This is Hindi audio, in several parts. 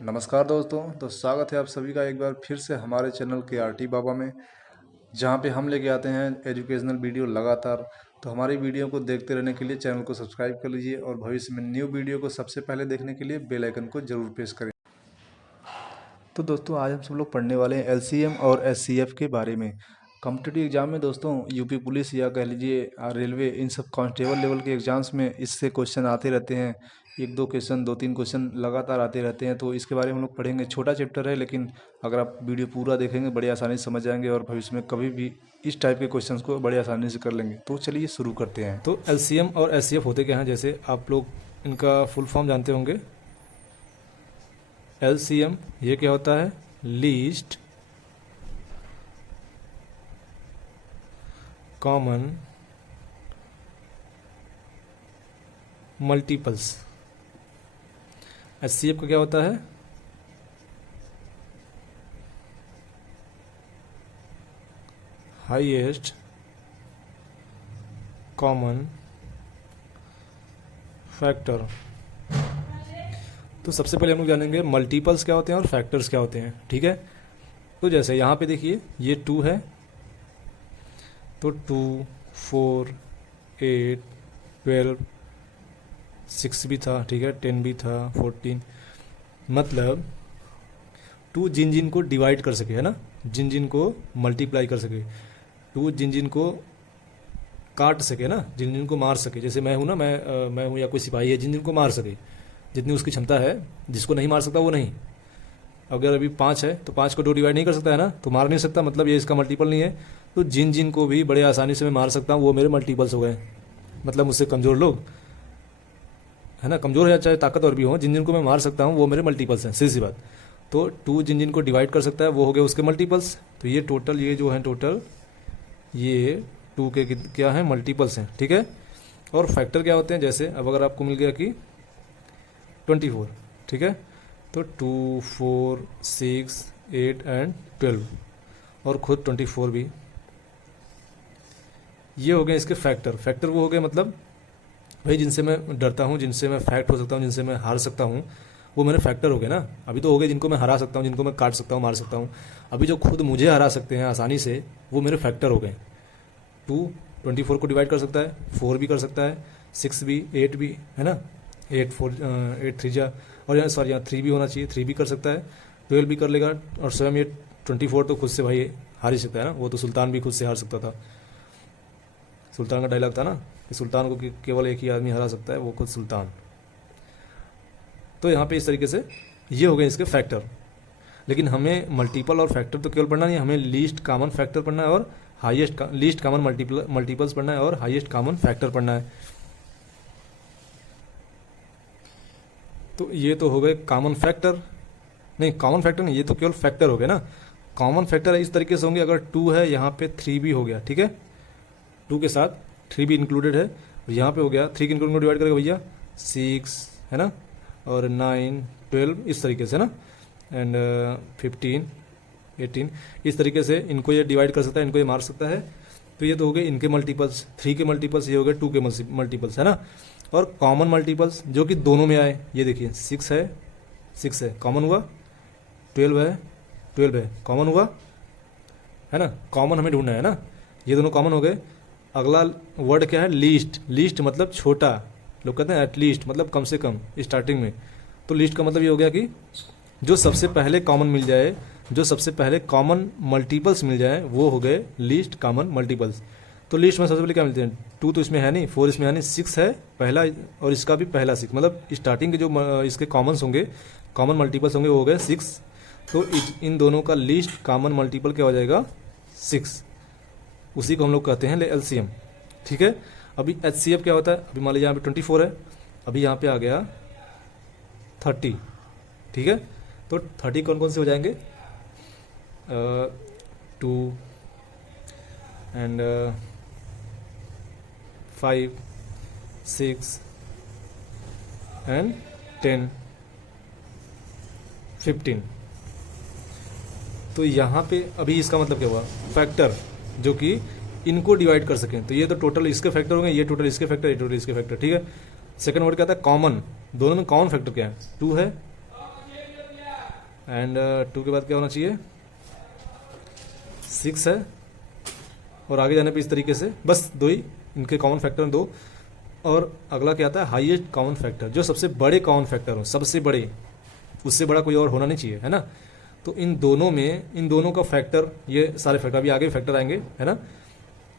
नमस्कार दोस्तों। स्वागत है आप सभी का एक बार फिर से हमारे चैनल के आरटी बाबा में, जहां पे हम लेके आते हैं एजुकेशनल वीडियो लगातार। तो हमारी वीडियो को देखते रहने के लिए चैनल को सब्सक्राइब कर लीजिए और भविष्य में न्यू वीडियो को सबसे पहले देखने के लिए बेल आइकन को जरूर प्रेस करें। तो दोस्तों आज हम सब लोग पढ़ने वाले हैं एलसीएम और एससीएफ के बारे में। कॉम्पिटिटिव एग्जाम में दोस्तों यूपी पुलिस या कह लीजिए रेलवे, इन सब कांस्टेबल लेवल के एग्जाम्स में इससे क्वेश्चन आते रहते हैं। एक दो क्वेश्चन, दो तीन क्वेश्चन लगातार आते रहते हैं। तो इसके बारे में हम लोग पढ़ेंगे। छोटा चैप्टर है, लेकिन अगर आप वीडियो पूरा देखेंगे बड़ी आसानी से समझ जाएंगे और भविष्य में कभी भी इस टाइप के क्वेश्चंस को बड़ी आसानी से कर लेंगे। तो चलिए शुरू करते हैं। तो एलसीएम और एससीएफ होते क्या हैं, जैसे आप लोग इनका फुल फॉर्म जानते होंगे। एलसीएम ये क्या होता है, लीस्ट कॉमन मल्टीपल्स। एससीएफ का क्या होता है, हाईएस्ट कॉमन फैक्टर। तो सबसे पहले हम लोग जानेंगे मल्टीपल्स क्या होते हैं और फैक्टर्स क्या होते हैं। ठीक है, तो जैसे यहाँ पे देखिए ये 2 है, तो 2, 4, 8, 12, 6 भी था, ठीक है, 10 भी था, 14। मतलब 2 जिन जिन को डिवाइड कर सके, है ना, जिन जिन को मल्टीप्लाई कर सके, 2 जिन जिन को काट सके ना, जिन जिन को मार सके। जैसे मैं हूँ ना, मैं हूँ या कोई सिपाही है, जिन जिन को मार सके, जितनी उसकी क्षमता है। जिसको नहीं मार सकता वो नहीं। अगर अभी 5 है तो 5 को 2 डिवाइड नहीं कर सकता है ना, तो मार नहीं सकता, मतलब ये इसका मल्टीपल नहीं है। तो जिन जिन को भी बड़े आसानी से मैं मार सकता हूँ वो मेरे मल्टीपल्स हो गए। मतलब मुझसे कमज़ोर लोग, है ना, कमज़ोर है चाहे ताकतवर भी हो, जिन जिन को मैं मार सकता हूँ वो मेरे मल्टीपल्स हैं, सीधी सी बात। तो 2 जिन जिन को डिवाइड कर सकता है वो हो गए उसके मल्टीपल्स। तो ये टोटल, ये जो है टोटल, ये 2 के क्या है, मल्टीपल्स हैं। ठीक है, और फैक्टर क्या होते हैं, जैसे अब अगर आपको मिल गया कि 24, ठीक है, तो 2, 4, 6, 8 एंड 12, और खुद 24 भी, ये हो गए इसके फैक्टर। फैक्टर वो हो गए मतलब भाई जिनसे मैं डरता हूँ, जिनसे मैं फैक्ट हो सकता हूँ, जिनसे मैं हार सकता हूँ, वो मेरे फैक्टर हो गए ना। अभी तो हो गए जिनको मैं हरा सकता हूँ, जिनको मैं काट सकता हूँ, मार सकता हूँ। अभी जो खुद मुझे हरा सकते हैं आसानी से, वो मेरे फैक्टर हो गए। 2 24 को डिवाइड कर सकता है, 4 भी कर सकता है, 6 भी, 8 भी, है ना, 8 3 जा, और यहाँ सॉरी यहाँ 3 भी होना चाहिए, 3 भी कर सकता है, 12 भी कर लेगा, और स्वयं ये 24 तो खुद से भाई हार ही सकता है ना। वो तो सुल्तान भी खुद से हार सकता था। सुल्तान का डायलॉग था ना कि सुल्तान को केवल एक ही आदमी हरा सकता है, वो खुद सुल्तान। तो यहाँ पे इस तरीके से ये हो गए इसके फैक्टर। लेकिन हमें मल्टीपल और फैक्टर तो केवल पढ़ना नहीं, हमें लीस्ट कॉमन फैक्टर पढ़ना है और हाईएस्ट लीस्ट कॉमन मल्टीपल्स पढ़ना है और हाईएस्ट कॉमन फैक्टर पढ़ना है। तो ये तो हो गए कॉमन फैक्टर, नहीं कॉमन फैक्टर नहीं, ये तो केवल फैक्टर हो गए ना। कॉमन फैक्टर इस तरीके से होंगे, अगर 2 है यहाँ पे 3 भी हो गया, ठीक है, 2 के साथ 3 भी इंक्लूडेड है, और यहाँ पे हो गया 3 के इंक्लूडेड को डिवाइड करेगा भैया 6, है ना, और 9, 12, इस तरीके से ना, एंड 15, 18, इस तरीके से इनको ये डिवाइड कर सकता है, इनको ये मार सकता है। तो ये तो हो गए इनके मल्टीपल्स, 3 के मल्टीपल्स, ये हो गए 2 के मल्टीपल्स, है ना। और कॉमन मल्टीपल्स जो कि दोनों में आए, ये देखिए 6 है, 6 है, कॉमन हुआ, 12 है, 12 है, कॉमन हुआ, है ना। कॉमन हमें ढूंढना है ना, ये दोनों कॉमन हो गए। अगला वर्ड क्या है, लीस्ट। लीस्ट मतलब छोटा, लोग कहते हैं एटलीस्ट मतलब कम से कम स्टार्टिंग में। तो लीस्ट का मतलब ये हो गया कि जो सबसे पहले कॉमन मिल जाए, जो सबसे पहले कॉमन मल्टीपल्स मिल जाए, वो हो गए लीस्ट कॉमन मल्टीपल्स। तो लिस्ट में सबसे पहले क्या मिलते हैं, 2 तो इसमें है नहीं, 4 इसमें है नहीं, 6 है पहला, और इसका भी पहला 6, मतलब स्टार्टिंग के जो इसके कॉमन्स होंगे, कॉमन मल्टीपल्स होंगे, वो हो गए 6। तो इन दोनों का लीस्ट कॉमन मल्टीपल क्या हो जाएगा, 6। उसी को हम लोग कहते हैं एलसीएम। ठीक है, अभी एचसीएफ क्या होता है, अभी मान लीजिए यहाँ पे 24 है, अभी यहाँ पे आ गया 30, ठीक है। तो 30 कौन कौन से हो जाएंगे, 2 एंड 5, 6 एंड 10, 15। तो यहाँ पे अभी इसका मतलब क्या हुआ, फैक्टर जो कि इनको डिवाइड कर सकें। तो ये तो टोटल इसके फैक्टर होंगे, ये टोटल इसके फैक्टर, ये टोटल इसके फैक्टर, ठीक है। सेकंड वर्ड क्या था, कॉमन। दोनों में कॉमन फैक्टर क्या है, 2 है, एंड 2 के बाद क्या होना चाहिए, 6 है। और आगे जाने पे इस तरीके से बस 2 ही इनके कॉमन फैक्टर 2। और अगला क्या आता है, हाईएस्ट कॉमन फैक्टर, जो सबसे बड़े कॉमन फैक्टर हो, सबसे बड़े, उससे बड़ा कोई और होना नहीं चाहिए, है ना। तो इन दोनों में, इन दोनों का फैक्टर, ये सारे फैक्टर अभी आगे फैक्टर आएंगे, है ना,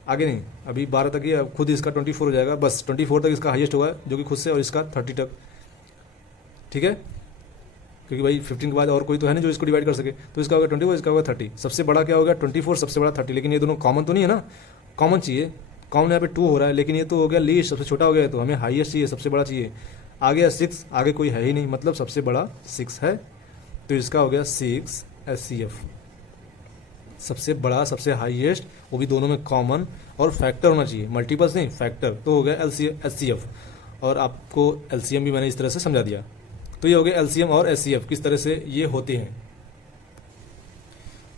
आगे नहीं, अभी 12 तक ही, खुद इसका 24 हो जाएगा, बस 24 तक इसका हाईएस्ट होगा जो कि खुद से, और इसका 30 तक, ठीक है, क्योंकि भाई 15 के बाद और कोई तो है नहीं जो इसको डिवाइड कर सके। तो इसका होगा 24, इसका होगा 30। सबसे बड़ा क्या होगा, 24, सबसे बड़ा 30। लेकिन ये दोनों कॉमन तो नहीं है ना, कॉमन चाहिए, कॉमन यहाँ पे 2 हो रहा है, लेकिन ये तो हो गया लीस्ट, सबसे छोटा हो गया, तो हमें हाईएस्ट चाहिए, सबसे बड़ा चाहिए। आगे है 6, आगे कोई है ही नहीं, मतलब सबसे बड़ा 6 है, तो इसका हो गया 6 SCF, सबसे बड़ा, सबसे हाईएस्ट, वो भी दोनों में कॉमन, और फैक्टर होना चाहिए, मल्टीपल्स नहीं, फैक्टर, तो हो गया SCF। और आपको LCM भी मैंने इस तरह से समझा दिया। तो ये हो गया LCM और SCF किस तरह से ये होते हैं।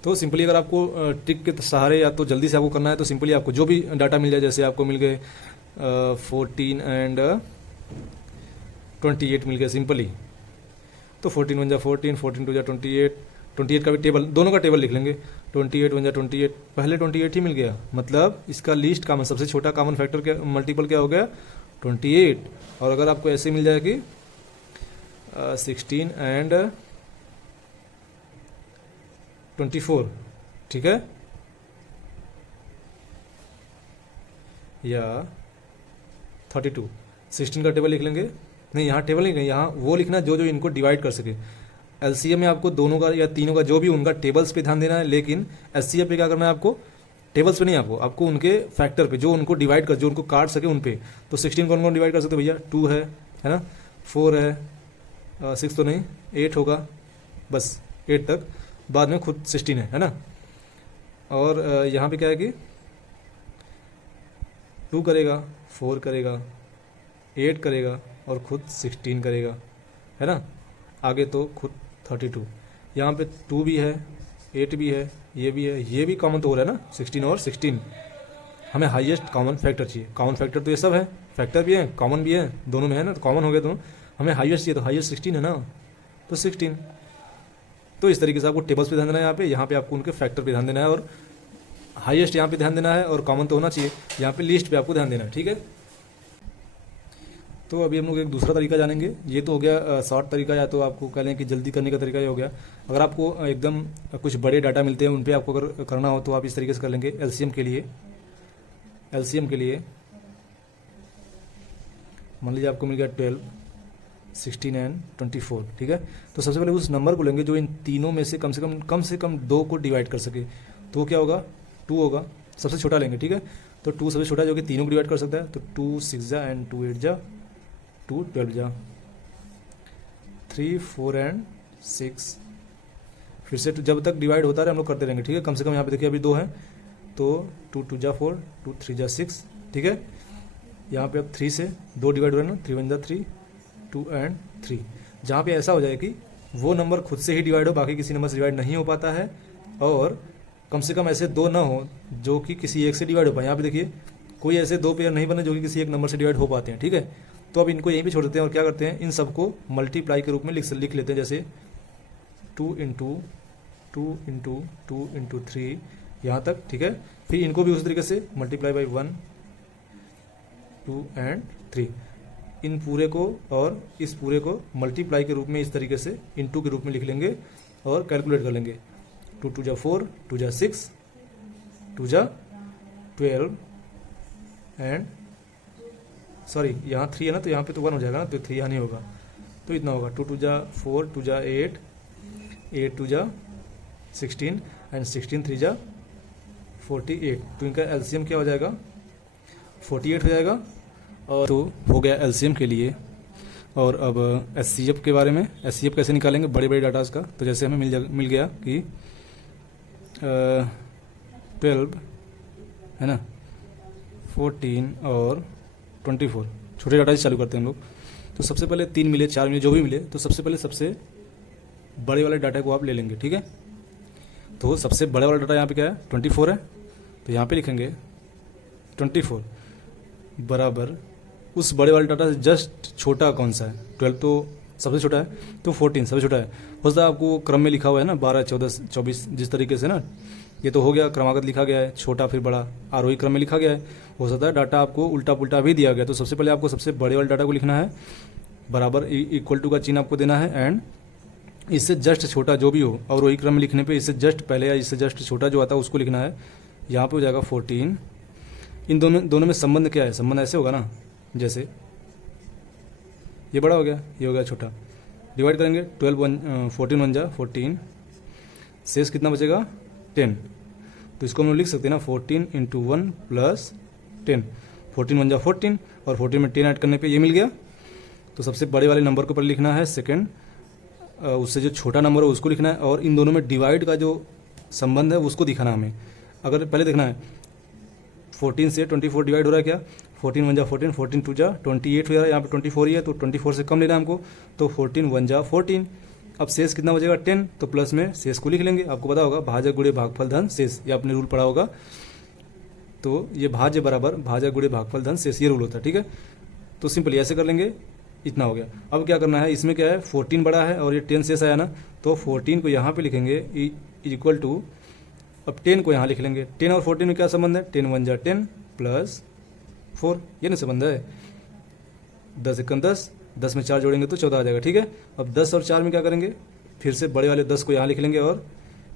तो सिंपली अगर आपको ट्रिक के सहारे या तो जल्दी से आपको करना है, तो सिंपली आपको जो भी डाटा मिल जाए, जैसे आपको मिल गए 14 एंड 28 मिल गए सिंपली, तो 14 1 जा 14, 14 2 जा 28, 28 का भी टेबल, दोनों का टेबल लिख लेंगे। 28 1 जा 28, पहले 28 ही मिल गया, मतलब इसका लीस्ट कॉमन, सबसे छोटा कॉमन फैक्टर क्या, मल्टीपल क्या हो गया, 28। और अगर आपको ऐसे मिल जाए कि 16 एंड 24, ठीक है, या 32, 16 का टेबल लिख लेंगे, नहीं यहाँ टेबल नहीं, यहाँ वो लिखना जो जो इनको डिवाइड कर सके। LCM में आपको दोनों का या तीनों का जो भी उनका टेबल्स पे ध्यान देना है, लेकिन SCF पे क्या करना है आपको, टेबल्स पे नहीं, आपको उनके फैक्टर पे, जो उनको डिवाइड कर, जो उनको काट सके उन पे। तो 16 कौन कौन डिवाइड कर सकते भैया, 2 है ना, 4 है, 6 तो नहीं, 8 होगा, बस 8 तक, बाद में खुद 16 है ना। और यहाँ पे क्या है कि 2 करेगा, 4 करेगा, 8 करेगा, और खुद 16 करेगा, है ना। आगे तो खुद 32, यहाँ पे 2 भी है, 8 भी है, ये भी है, ये भी कॉमन तो हो रहा है ना, 16 और 16। हमें हाईएस्ट कॉमन फैक्टर चाहिए, कॉमन फैक्टर तो ये सब है, फैक्टर भी है, कॉमन भी है, दोनों में है ना, तो कॉमन हो गया दोनों। हमें हाईएस्ट चाहिए, तो हाईएस्ट 16 है ना, तो 16। तो इस तरीके से आपको टेबल्स पे ध्यान देना है, यहाँ पे आपको उनके फैक्टर पे ध्यान देना है, और हाईएस्ट यहाँ पे ध्यान देना है, और कॉमन तो होना चाहिए, यहाँ पे लिस्ट पे आपको ध्यान देना है, ठीक है। तो अभी हम लोग एक दूसरा तरीका जानेंगे। ये तो हो गया शॉर्ट तरीका, या तो आपको कह लें कि जल्दी करने का तरीका ये हो गया। अगर आपको एकदम कुछ बड़े डाटा मिलते हैं, उन पे आपको अगर करना हो, तो आप इस तरीके से कर लेंगे। LCM के लिए मान लीजिए आपको मिल गया 12, 16 एंड 24, ठीक है। तो सबसे पहले उस नंबर को लेंगे जो इन तीनों में से कम से कम 2 को डिवाइड कर सके। तो क्या होगा, 2 होगा, सबसे छोटा लेंगे, ठीक है। तो 2 सबसे छोटा जो कि तीनों को डिवाइड कर सकता है, तो 2 6 जा एंड 2 8 जा, 2 12 जा, 3 4 एंड 6। फिर से जब तक डिवाइड होता रहे हम लोग करते रहेंगे, ठीक है। कम से कम यहाँ पे देखिए अभी 2 है, तो 2 2 जा 4, 2 3 जा 6, ठीक है। यहाँ पे अब 3 से 2 डिवाइड हो रहा है ना, 3 1 जा 3, 2 एंड 3। जहाँ पे ऐसा हो जाए कि वो नंबर खुद से ही डिवाइड हो, बाकी किसी नंबर से डिवाइड नहीं हो पाता है, और कम से कम ऐसे 2 ना हो जो कि किसी एक से डिवाइड हो पाए। यहाँ पे देखिए कोई ऐसे 2 पेयर नहीं बने जो कि किसी एक नंबर से डिवाइड हो पाते हैं, ठीक है। तो अब इनको यहीं पे छोड़ देते हैं, और क्या करते हैं, इन सबको मल्टीप्लाई के रूप में लिख लेते हैं, जैसे 2 इंटू 2 इंटू 2 इंटू 3 यहाँ तक, ठीक है। फिर इनको भी उसी तरीके से मल्टीप्लाई बाई 1 2 एंड 3, इन पूरे को और इस पूरे को मल्टीप्लाई के रूप में इस तरीके से इंटू के रूप में लिख लेंगे और कैलकुलेट कर लेंगे। 2 2 जा 4, 2 जा 6, 2 जा 12 एंड सॉरी यहाँ 3 है ना, तो यहाँ पे तो 1 हो जाएगा ना, तो 3 यहाँ नहीं होगा, तो इतना होगा। 2 2 जा 4, 2 जा 8, 8 2 जा 16 एंड 16 3 जा 48। तो इनका LCM क्या हो जाएगा, 48 हो जाएगा। और तो हो गया LCM के लिए। और अब SCF के बारे में, SCF कैसे निकालेंगे बड़े बड़े डाटाज का। तो जैसे हमें मिल गया कि 12 है ना, 14 और 24, छोटे डाटा से चालू करते हैं हम लोग। तो सबसे पहले 3 मिले, 4 मिले, जो भी मिले, तो सबसे पहले सबसे बड़े वाले डाटा को आप ले लेंगे, ठीक है। तो सबसे बड़ा वाला डाटा यहाँ पे क्या है, 24 है, तो यहाँ पे लिखेंगे 24 बराबर उस बड़े वाले डाटा से जस्ट छोटा कौन सा है, 12 तो सबसे छोटा है, तो 14 सबसे छोटा है। हो सकता है आपको क्रम में लिखा हुआ है ना 12, 14, 24 जिस तरीके से ना, ये तो हो गया क्रमागत लिखा गया है, छोटा फिर बड़ा आरोही क्रम में लिखा गया है। हो सकता है डाटा आपको उल्टा पुल्टा भी दिया गया, तो सबसे पहले आपको सबसे बड़े वाले डाटा को लिखना है, बराबर इक्वल टू का चिन्ह आपको देना है, एंड इससे जस्ट छोटा जो भी हो, और वही क्रम लिखने पे इससे जस्ट पहले या इससे जस्ट छोटा जो आता है उसको लिखना है। यहाँ पे हो जाएगा 14। इन दोनों में संबंध क्या है, संबंध ऐसे होगा ना, जैसे ये बड़ा हो गया, ये हो गया छोटा, डिवाइड करेंगे 14 1 जा 14, शेष कितना बचेगा 10। तो इसको हम लोग लिख सकते हैं ना 14 इंटू 1 प्लस 10, 14 1 जा 14, और 14 में 10 ऐड करने पे ये मिल गया। तो सबसे बड़े वाले नंबर को पहले लिखना है, सेकंड उससे जो छोटा नंबर है उसको लिखना है, और इन दोनों में डिवाइड का जो संबंध है उसको दिखाना हमें। अगर पहले देखना है 14 से 24 डिवाइड हो रहा है क्या, 14 1 जा 14, 14 2 जा 28 हो रहा है, यहाँ पे 24 ही है, तो 24 से कम लेना है हमको, तो 14 1 जा 14। अब शेष कितना बचेगा 10, तो प्लस में शेष को लिख लेंगे। आपको पता होगा भाजक गुणे भागफल धन शेष, ये आपने रूल पढ़ा होगा, तो ये भाज्य बराबर भाजक गुणे भागफल धन शेष, ये रूल होता है, ठीक है। तो सिंपली ऐसे कर लेंगे, इतना हो गया। अब क्या करना है, इसमें क्या है 14 बड़ा है और ये 10 शेष आया ना, तो 14 को यहाँ पे लिखेंगे इक्वल टू, अब 10 को यहाँ लिख लेंगे। 10 और 14 में क्या संबंध है, 10 1 जा 10 प्लस 4, ये ना संबंध है। 10 1 10, 10 में 4 जोड़ेंगे तो 14 आ जाएगा, ठीक है। अब 10 और 4 में क्या करेंगे, फिर से बड़े वाले 10 को यहाँ लिख लेंगे और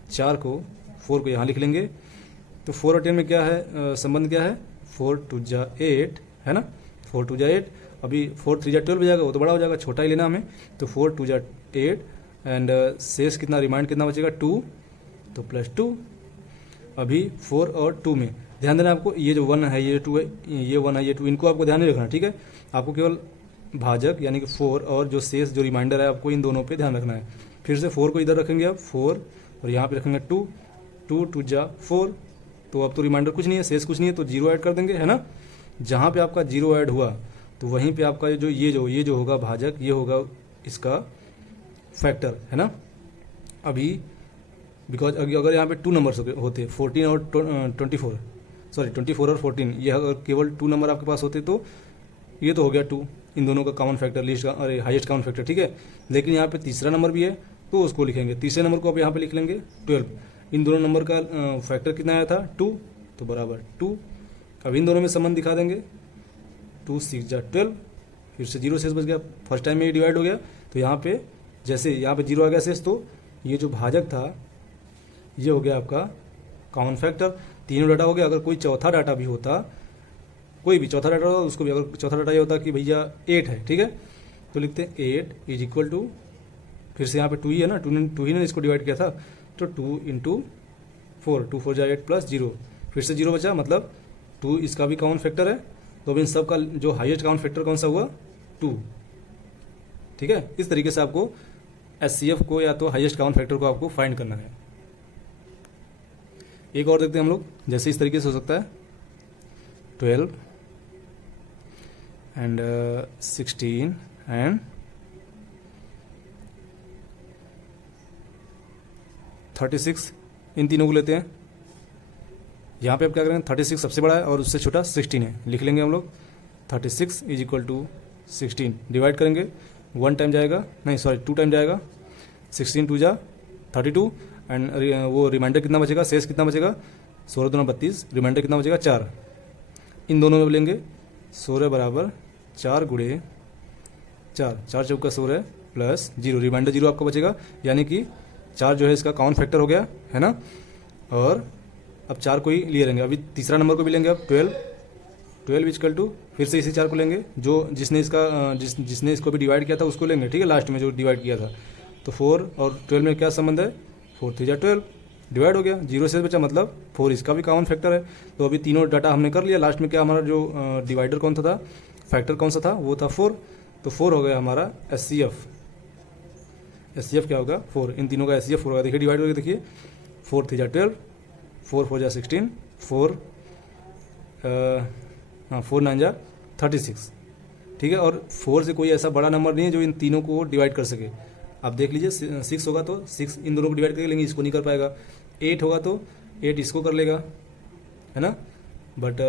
4 को यहाँ लिख लेंगे। तो 4 और 10 में क्या है संबंध, क्या है 4 2 जा 8 है ना, 4 2 जा 8। अभी 4 3 जा 12 हो जाएगा, वो तो बड़ा हो जाएगा, छोटा ही लेना हमें। तो 4 2 जा 8, एंड शेष कितना, रिमाइंड कितना बचेगा 2, तो प्लस 2। अभी 4 और 2 में ध्यान देना आपको, ये जो 1 है ये 2 है, ये 1 है ये 2, इनको आपको ध्यान नहीं रखना, ठीक है। आपको केवल भाजक यानी कि 4 और जो शेष जो रिमाइंडर है आपको इन दोनों पे ध्यान रखना है। फिर से 4 को इधर रखेंगे आप 4, और यहाँ पे रखेंगे 2, 2 2 जा 4, तो अब तो रिमाइंडर कुछ नहीं है, शेष कुछ नहीं है, तो 0 ऐड कर देंगे, है ना। जहाँ पे आपका 0 ऐड हुआ तो वहीं पे आपका ये जो होगा भाजक, ये होगा इसका फैक्टर, है ना। अभी बिकॉज अगर यहाँ पे 2 नंबर्स होते 14 और 24, सॉरी 24 और 14, ये अगर केवल 2 नंबर आपके पास होते तो ये तो हो गया 2, इन दोनों का कॉमन फैक्टर, लीस्ट का अरे हाईएस्ट कॉमन फैक्टर, ठीक है। लेकिन यहाँ पे तीसरा नंबर भी है तो उसको लिखेंगे, तीसरे नंबर को आप यहाँ पे लिख लेंगे 12। इन दोनों नंबर का फैक्टर कितना आया था 2, तो बराबर 2। अब इन दोनों में संबंध दिखा देंगे, 2 6 जा 12, फिर से 0 शेष बच गया, फर्स्ट टाइम में ये डिवाइड हो गया। तो यहाँ पे जैसे यहाँ पे 0 आ गया शेष, तो ये जो भाजक था ये हो गया आपका कॉमन फैक्टर। तीनों डाटा हो गया। अगर कोई चौथा डाटा भी होता, कोई भी चौथा डाटा होता, उसको भी अगर चौथा डाटा ये होता कि भैया 8 है, ठीक है, तो लिखते हैं 8 इज इक्वल टू, फिर से यहाँ पे 2 ही है ना, 2 ही ने इसको डिवाइड किया था, तो 2 इंटू 4, 2 4 जा 8 प्लस 0, फिर से 0 बचा, मतलब 2 इसका भी कॉमन फैक्टर है। तो अब इन सब का जो हाईएस्ट कॉमन फैक्टर कौन सा हुआ 2, ठीक है। इस तरीके से आपको एचसीएफ को या तो हाईएस्ट कॉमन फैक्टर को आपको फाइंड करना है। एक और देखते हैं हम लोग, जैसे इस तरीके से हो सकता है 12 एंड 16 एंड 36, इन तीनों को लेते हैं। यहाँ पे आप क्या करेंगे, 36 सबसे बड़ा है और उससे छोटा 16 है, लिख लेंगे हम लोग 36 इज इक्वल टू 16, डिवाइड करेंगे 1 टाइम जाएगा, नहीं सॉरी 2 टाइम जाएगा, 16 2 जा 32, एंड वो रिमाइंडर कितना बचेगा, शेष कितना बचेगा 16 2 32, रिमाइंडर कितना बचेगा 4। इन दोनों में लेंगे 16 बराबर 4 गुणे 4, 4 चौका 16 प्लस 0, रिमाइंडर 0 आपका बचेगा, यानी कि 4 जो है इसका कॉमन फैक्टर हो गया, है ना। और अब 4 को ही लिए रहेंगे, अभी तीसरा नंबर को भी लेंगे अब 12 इजकल टू, फिर से इसी 4 को लेंगे, जो जिसने इसको भी डिवाइड किया था उसको लेंगे, ठीक है, लास्ट में जो डिवाइड किया था। तो 4 और 12 में क्या संबंध है, 4 3 जा 12, डिवाइड हो गया, 0 से बचा, मतलब 4 इसका भी कॉमन फैक्टर है। तो अभी तीनों डाटा हमने कर लिया, लास्ट में क्या हमारा जो डिवाइडर कौन सा था, फैक्टर कौन सा था, वो था 4। तो 4 हो गया हमारा एचसीएफ क्या होगा 4, इन तीनों का एचसीएफ 4 होगा। देखिए डिवाइड करके देखिए, 4 3 जा 12, 4 4 जा 16, 4 9 जा 36, ठीक है। और 4 से कोई ऐसा बड़ा नंबर नहीं है जो इन तीनों को डिवाइड कर सके। आप देख लीजिए 6 होगा तो 6 इन दोनों को डिवाइड करके लेंगे, इसको नहीं कर पाएगा। 8 होगा तो 8 इसको कर लेगा, है ना। बट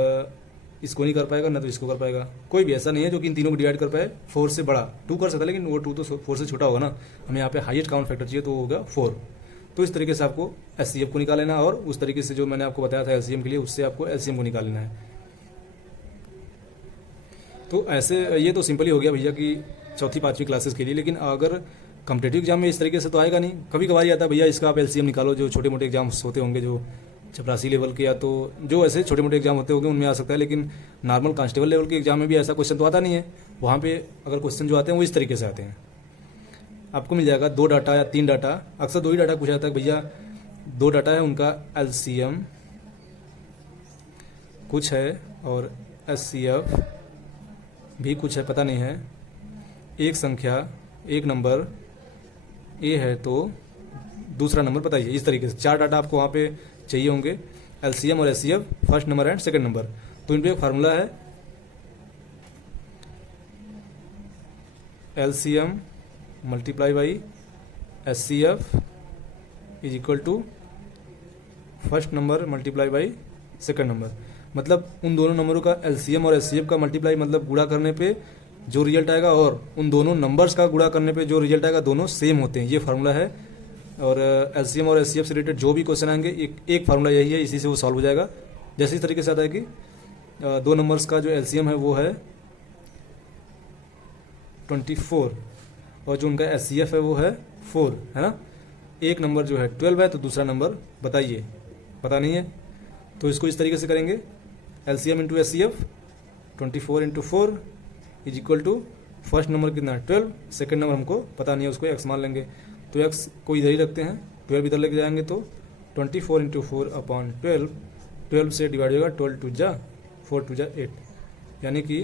इसको नहीं कर पाएगा, ना तो इसको कर पाएगा। कोई भी ऐसा नहीं है जो कि इन तीनों को डिवाइड कर पाए 4 से बड़ा। 2 कर सकता है लेकिन वो 2 तो 4 से छोटा होगा ना। हमें यहाँ पे हाईएस्ट कॉमन फैक्टर चाहिए तो वो होगा 4। तो इस तरीके से आपको एचसीएफ को निकाल लेना, और उस तरीके से जो मैंने आपको बताया था एलसीएम के लिए, उससे आपको एलसीएम को निकाल लेना है। तो ऐसे ये तो सिंपल ही हो गया भैया कि चौथी पाँचवीं क्लासेस के लिए। लेकिन अगर कॉम्पिटेटिव एग्जाम में इस तरीके से तो आएगा नहीं। कभी कभार ही आता है भैया इसका आप एलसीएम निकालो, जो छोटे मोटे एग्जाम्स होते होंगे, जो चपरासी लेवल के या तो जो ऐसे छोटे मोटे एग्जाम होते होंगे उनमें आ सकता है। लेकिन नॉर्मल कांस्टेबल लेवल के एग्जाम में भी ऐसा क्वेश्चन तो आता नहीं है। वहाँ पे अगर क्वेश्चन जो आते हैं वो इस तरीके से आते हैं। आपको मिल जाएगा 2 डाटा या 3 डाटा, अक्सर 2 ही डाटा पूछा जाता है भैया। 2 डाटा है, उनका एलसीएम कुछ है और एचसीएफ भी कुछ है, पता नहीं है। एक संख्या, एक नंबर ए है तो दूसरा नंबर बताइए। इस तरीके से 4 डाटा आपको वहाँ पे चाहिए होंगे, एलसीएम और HCF, first number and second number. तो इन पे एक फार्मूला है, LCM multiply by HCF is equal to first number multiply by second number. मतलब उन दोनों नंबरों का एलसीएम और एचसीएफ का मल्टीप्लाई मतलब गुणा करने पे जो रिजल्ट आएगा, और उन दोनों नंबर्स का गुणा करने पे जो रिजल्ट आएगा, दोनों सेम होते हैं। ये फार्मूला है। और एलसीएम और एचसीएफ से रिलेटेड जो भी क्वेश्चन आएंगे, एक फार्मूला यही है, इसी से वो सॉल्व हो जाएगा। जैसे इस तरीके से आता है कि 2 नंबर्स का जो एलसीएम है वो है 24, और जो उनका एचसीएफ है वो है 4, है ना। एक नंबर जो है 12 है, तो दूसरा नंबर बताइए, पता नहीं है। तो इसको इस तरीके से करेंगे, LCM into HCF 24 into 4 is equal to first number कितना है 12, सेकंड नंबर हमको पता नहीं है, उसको एक्स मान लेंगे। तो एक्स को इधर ही रखते हैं, 12 इधर लेके जाएंगे तो 24 इंटू 4 अपॉन 12, 12 से डिवाइड होगा, 12 टू जा 4 टू जा 8, यानी कि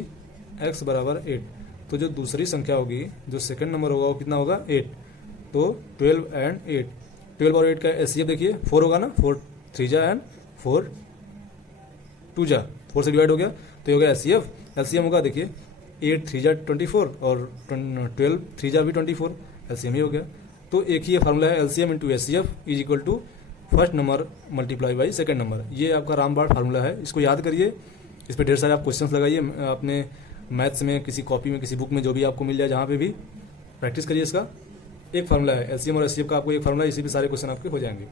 एक्स बराबर 8। तो जो दूसरी संख्या होगी, जो सेकंड नंबर होगा वो कितना होगा 8। तो 12 एंड 8, 12 और 8 का एचसीएफ देखिए 4 होगा ना, 4 3 जा एंड 4 2 जा, 4 से डिवाइड हो गया तो ये हो गया एचसीएफ। एलसीएम होगा देखिए 8 3 जा 24 और 12 3 जा भी 24, एलसीएम ही हो गया। तो एक ही फार्मूला है, LCM into HCF is equal to first number multiply by second number. ये आपका रामबाण फार्मूला है, इसको याद करिए। इस पर ढेर सारे आप क्वेश्चंस लगाइए अपने मैथ्स में, किसी कॉपी में, किसी बुक में, जो भी आपको मिल जाए, जहाँ पे भी प्रैक्टिस करिए इसका। एक फार्मूला है एलसीएम और एचसीएफ का, आपको एक फार्मूला, इसी पे सारे क्वेश्चन आपके हो जाएंगे।